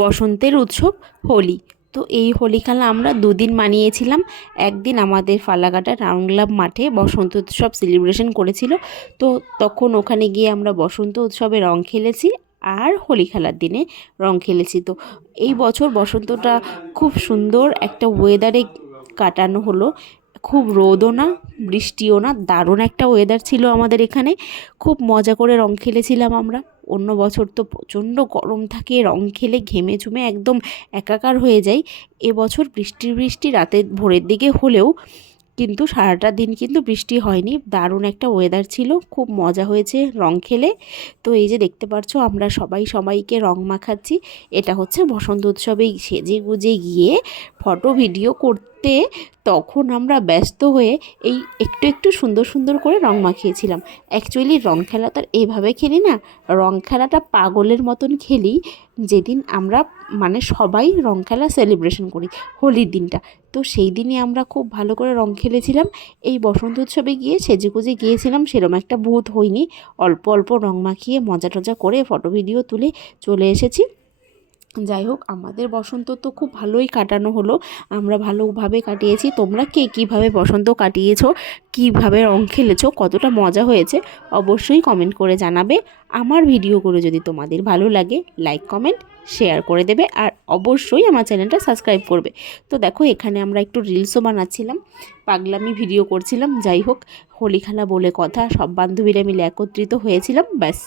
বসন্তের উৎসব হোলি। তো এই হোলি খেলা আমরা দুদিন মানিয়েছিলাম। একদিন আমাদের ফালাকাটা রাউন্ড ক্লাব মাঠে বসন্ত উৎসব সেলিব্রেশন করেছিল। তো তখন ওখানে গিয়ে আমরা বসন্ত উৎসবে রং খেলেছি আর হোলি খেলার দিনে রং খেলেছি। তো এই বছর বসন্তটা খুব সুন্দর একটা ওয়েদারে কাটানো হলো। খুব রোদও না, বৃষ্টিও না, দারুণ একটা ওয়েদার ছিল আমাদের এখানে। খুব মজা করে রং খেলেছিলাম আমরা। অন্য বছর তো প্রচণ্ড গরম থাকে, রং খেলে ঘেমে চুমে একদম একাকার হয়ে যায়। এবছর বৃষ্টি রাতের ভোরের দিকে হলেও কিন্তু সারাটা দিন কিন্তু বৃষ্টি হয়নি। দারুণ একটা ওয়েদার ছিল, খুব মজা হয়েছে রং খেলে। তো এই যে দেখতে পাচ্ছ আমরা সবাই সবাইকে রং মাখাচ্ছি। এটা হচ্ছে বসন্ত উৎসবে সেজে গুজে গিয়ে ফটো ভিডিও করতে তখন আমরা ব্যস্ত হয়ে এই একটু একটু সুন্দর সুন্দর করে রং মাখিয়েছিলাম। অ্যাকচুয়ালি রং খেলা তো আর এইভাবে খেলি না, রং খেলাটা পাগলের মতন খেলি যেদিন আমরা মানে সবাই রং খেলা সেলিব্রেশন করি, হোলির দিনটা। তো সেই দিনই আমরা খুব ভালো করে রং খেলেছিলাম। এই বসন্ত উৎসবে গিয়ে সেজেগুজে গিয়েছিলাম, সেরকম একটা ভূত হইনি। অল্প অল্প রং মাখিয়ে মজা টজা করে ফটো ভিডিও তুলে চলে এসেছি। যাই হোক, আমাদের বসন্ত তো খুব ভালোই কাটানো হলো, আমরা ভালোভাবে কাটিয়েছি। তোমরা কে কীভাবে বসন্ত কাটিয়েছো, কীভাবে রং খেলেছো, কতটা মজা হয়েছে অবশ্যই কমেন্ট করে জানাবে। আমার ভিডিওগুলো যদি তোমাদের ভালো লাগে লাইক কমেন্ট শেয়ার করে দেবে, আর অবশ্যই আমার চ্যানেলটা সাবস্ক্রাইব করবে। তো দেখো এখানে আমরা একটু রিলসও বানাচ্ছিলাম, পাগলামি ভিডিও করছিলাম। যাই হোক, হোলি খেলা বলে কথা, সব বান্ধবীরা মিলে একত্রিত হয়েছিলাম, ব্যাস।